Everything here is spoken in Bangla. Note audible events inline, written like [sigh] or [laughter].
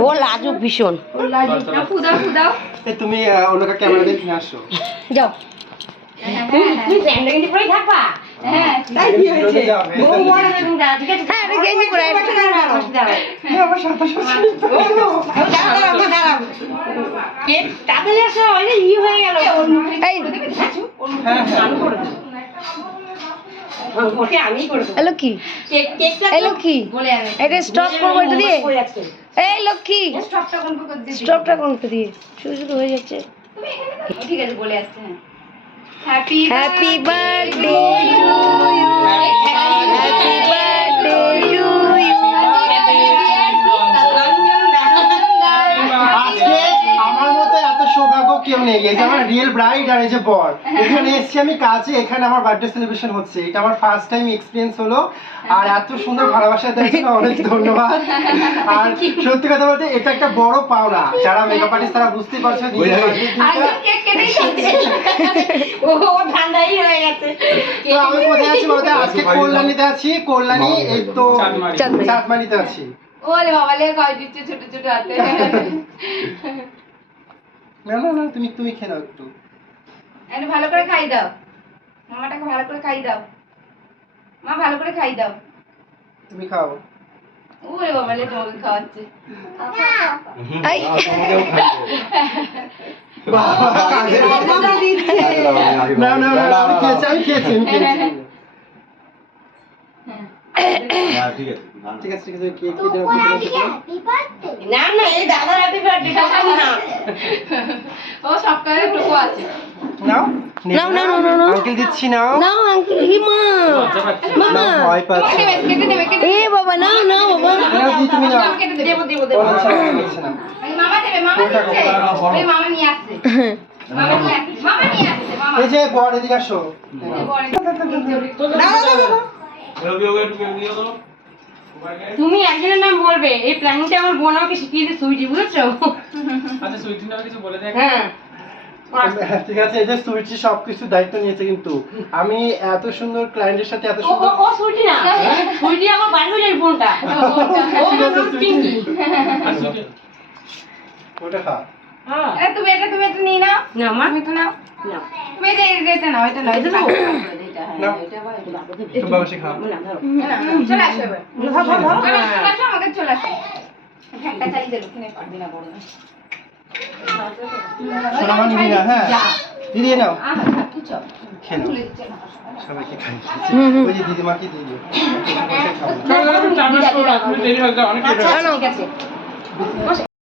ও লাজুক ভীষণ। তুমি আহ, ক্যামেরা দেখে নিয়ে আসো। যাও। হ্যাঁ তুমি স্যান্ডেল গেঞ্জি পরেই থাকবা? হ্যাঁ হয়ে তুমি হ্যাঁ ই হয়ে গেল। হ্যাঁ আমি করে দেবো হ্যালো কি কেক কেকটা এই লক্ষ্মী এটা স্টপ করব এটা দিয়ে। এই লক্ষ্মী স্টপটা কোন করে দিবি? স্টপটা কোন দিয়ে? শুরু হয়ে যাচ্ছে। ঠিক আছে বলে আসছে হ্যাঁ। হ্যাপি বার্থডে কেউ এই যে আমার রিয়েল ব্রাইড আর এই যে বর এখানে এসেছি আমি কাজে এখানে আমার বার্থডে সেলিব্রেশন হচ্ছে। এটা আমার ফার্স্ট টাইম এক্সপিরিয়েন্স হলো আর এত সুন্দর ভালোবাসা দেওয়ার জন্য অনেক ধন্যবাদ। [laughs] আর সত্যি কথা বলতে এটা একটা বড় পাওনা। যারা মেকআপ আর্টিস্ট তারা বুঝতেই পারছে হয়ে তো আমি কোথায় আছি বলতে আজকে কল্যাণীতে আছি কল্যাণী এই তো চাঁদমারিতে আছি। ওরে বাবা লে কয় দিচ্ছে ছোট ছোট হাতে। [laughs] না না না তুমি তুমি খেয়ে নাও একটু। একটু ভালো করে খাই দাও। মামাটাকে ভালো করে খাই দাও। মা ভালো করে খাই দাও। তুমি খাও। ওরে বাবা লে তোমাকে খাওয়াচ্ছে। এই। না না না আমি খেয়েছি আমি খেয়েছি আমি খেয়েছি। ঠিক আছে ঠিক আছে না না এই দাদার হ্যাপি বার্থডে না। [laughs] ও সব কাজে টুকু আছে? নাও নাও, নাও, নাও, নাও, নাও। আঙ্কেল দিচ্ছি নাও। নাও আঙ্কেল হি মা। মামা ভয় পাচ্ছি। কেটে দেবে কেটে দেবে এ বাবা নাও নাও বাবা। নাও দি তুমি নাও। কেটে দেবে। দেবো দেবো দেবো। ও না এই মামা দেবে মামা দিচ্ছে। ওই মামা নিয়ে আসছে। মামা নিয়ে আসছে মামা নিয়ে আসছে মামা। এই যে বর এদিকে আসো। তুমি একজনের নাম বলবে এই প্ল্যানিংটা আমার বোন আমাকে শিখিয়ে দিয়ে সুইটি বুঝেছ? আচ্ছা নামে কিছু বলে দেখ। হ্যাঁ। ঠিক আছে এই যে সুইচি সবকিছু দায়িত্ব নিয়েছে কিন্তু। আমি এত সুন্দর ক্লায়েন্টের সাথে এত সুন্দর ও সুইটি না? সুইটি আমার বাড়ি হয়ে যায় বোনটা ও পিঙ্কি। ওটা খা। হ্যাঁ। তুমি এটা তুমি এটা নিয়ে নাও। না আমার তুমি তো নাও। না। তুমি এটা এটা নাও এটা নাও এটা নাও। হ্যাঁ চলে আসো চলে চলে আমাকে চলে আসো। ফ্যানটা চালিয়ে দেবো কিনে পারবি না বড় হ্যাঁ। দিদি নাও। দিদিমাকে দিয়ে